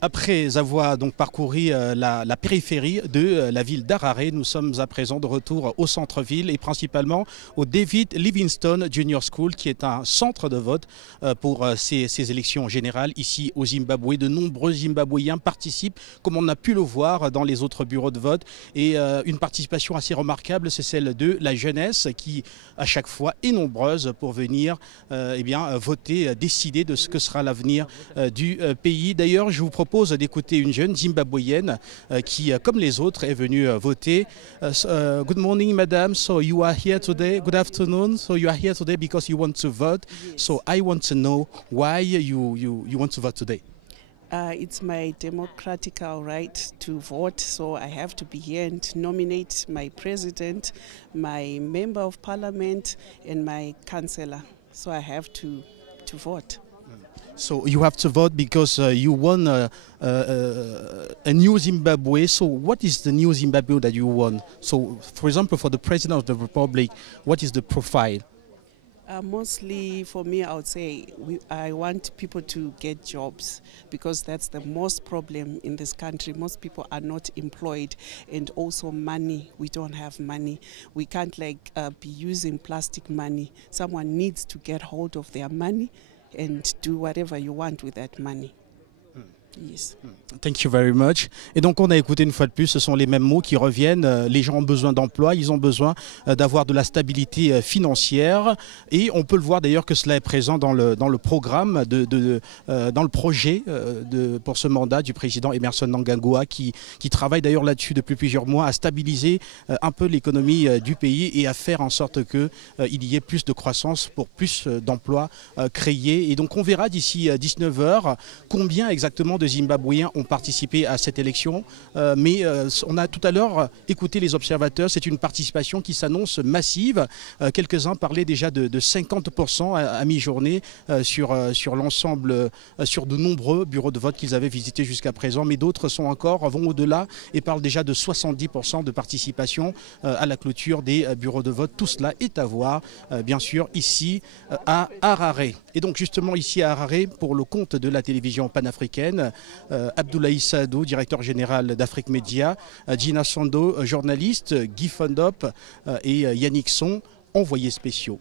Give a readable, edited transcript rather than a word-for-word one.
Après avoir donc parcouru la périphérie de la ville d'Harare, nous sommes à présent de retour au centre-ville et principalement au David Livingstone Junior School, qui est un centre de vote pour ces élections générales ici au Zimbabwe. De nombreux Zimbabwéens participent, comme on a pu le voir dans les autres bureaux de vote. Et une participation assez remarquable, c'est celle de la jeunesse qui, à chaque fois, est nombreuse pour venir voter, décider de ce que sera l'avenir du pays. D'ailleurs, je vous propose d'écouter une jeune Zimbabwéenne qui, comme les autres, est venue voter. Good morning, madam. So you are here today. Good afternoon. So you are here today because you want to vote. Yes. So I want to know why you want to vote today. It's my democratic right to vote, so I have to be here and nominate my president, my member of parliament, and my councillor. So I have to vote. So you have to vote because you want a new Zimbabwe. So what is the new Zimbabwe that you want? So, for example, for the President of the Republic, what is the profile? Mostly for me, I would say I want people to get jobs because that's the most problem in this country. Most people are not employed, and also money. We don't have money. We can't be using plastic money. Someone needs to get hold of their money and do whatever you want with that money. Yes. Thank you very much. Et donc on a écouté une fois de plus, ce sont les mêmes mots qui reviennent. Les gens ont besoin d'emploi, ils ont besoin d'avoir de la stabilité financière. Et on peut le voir d'ailleurs que cela est présent dans le programme, dans le projet pour ce mandat du président Emmerson Mnangagwa qui travaille d'ailleurs là-dessus depuis plusieurs mois à stabiliser un peu l'économie du pays et à faire en sorte qu'il y ait plus de croissance pour plus d'emplois créés. Et donc on verra d'ici 19 h combien exactement de Zimbabwéens ont participé à cette élection, mais on a tout à l'heure écouté les observateurs, c'est une participation qui s'annonce massive. Quelques-uns parlaient déjà de 50% à mi-journée sur l'ensemble, sur de nombreux bureaux de vote qu'ils avaient visités jusqu'à présent, mais d'autres vont au-delà et parlent déjà de 70% de participation à la clôture des bureaux de vote. Tout cela est à voir, bien sûr, ici à Harare. Et donc justement ici à Harare, pour le compte de la télévision panafricaine, Abdoulaye Saadou, directeur général d'Afrique Média, Gina Sando, journaliste, Guy Fondop et Yannick Son, envoyés spéciaux.